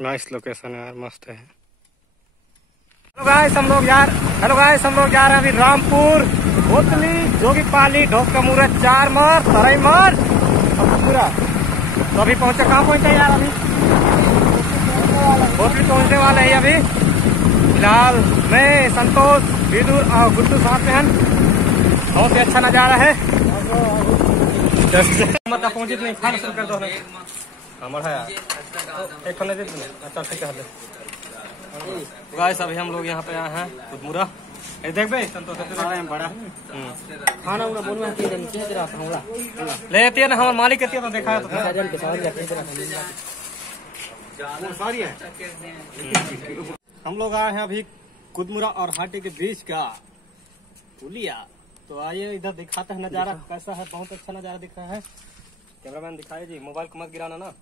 Nice location है यार, मस्त है। हेलो गाइस हम लोग जा रहे हैं अभी रामपुर, होतली, जोगीपाली, ढोकमूरा, चारमार, तरईमार पूरा। तो अभी पहुंचे, कहाँ पहुंचे यार? अभी होतली पहुंचने वाले हैं अभी। फिलहाल मैं, संतोष, विदुर और गुड्डू साथ में हैं। बहुत ही अच्छा नजारा है। मतलब पहुंचे नहीं, खाना शुरू कर दो हमारा यार। एक खाने दे, अच्छा ठीक है। गाइस अभी हम लोग यहाँ पे आए हैं खुदमुरा। देख भाई संतोष बड़ा खाना उना बोलवा लेती है ना, हमारे मालिक कहती है तो देखा है तो हम लोग आए हैं अभी कुदमुरा और हाटी के बीच का पुलिया। तो आइए इधर दिखाते हैं नजारा कैसा है। बहुत अच्छा नजारा दिख रहा है। कैमरामैन दिखाइए जी, मोबाइल को मत गिराना ना।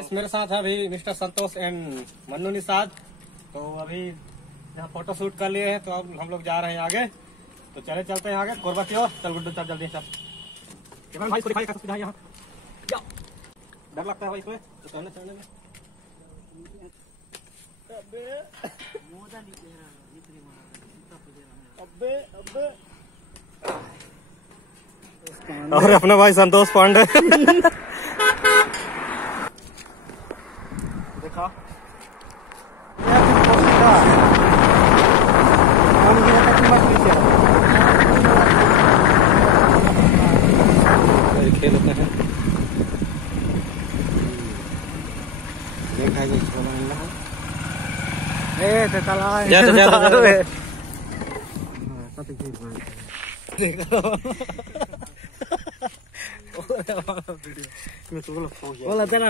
इस मेरे साथ है अभी mister Santosh and Mannu Nishad. तो अभी यहाँ फोटो शूट कर लिए हैं, तो अब हम लोग जा रहे हैं आगे। तो चलते हैं आगे कोरबा की ओर। चल गुड्डू चल जल्दी चल। कैमरा भाई को दिखाई कैसे यहाँ डर लगता है भाई इसमें तो चढ़ने में। और अपना भाई संतोष पांडे देखा खेल होते हैं।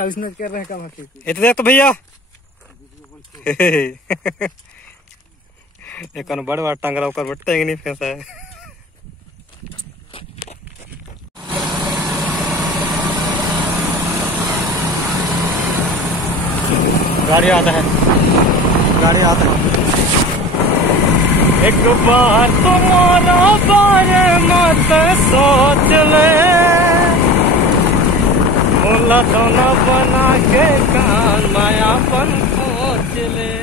उसने कर रहे काम देख तो भैया एक बड़ बड़ टंगरा ऊपर बट्टे नहीं फंसा है। गाड़ी आता है। एक बार तुम्हारा बारे मत सोच ले, मुला तो न बना के कान मायापन सोच ले।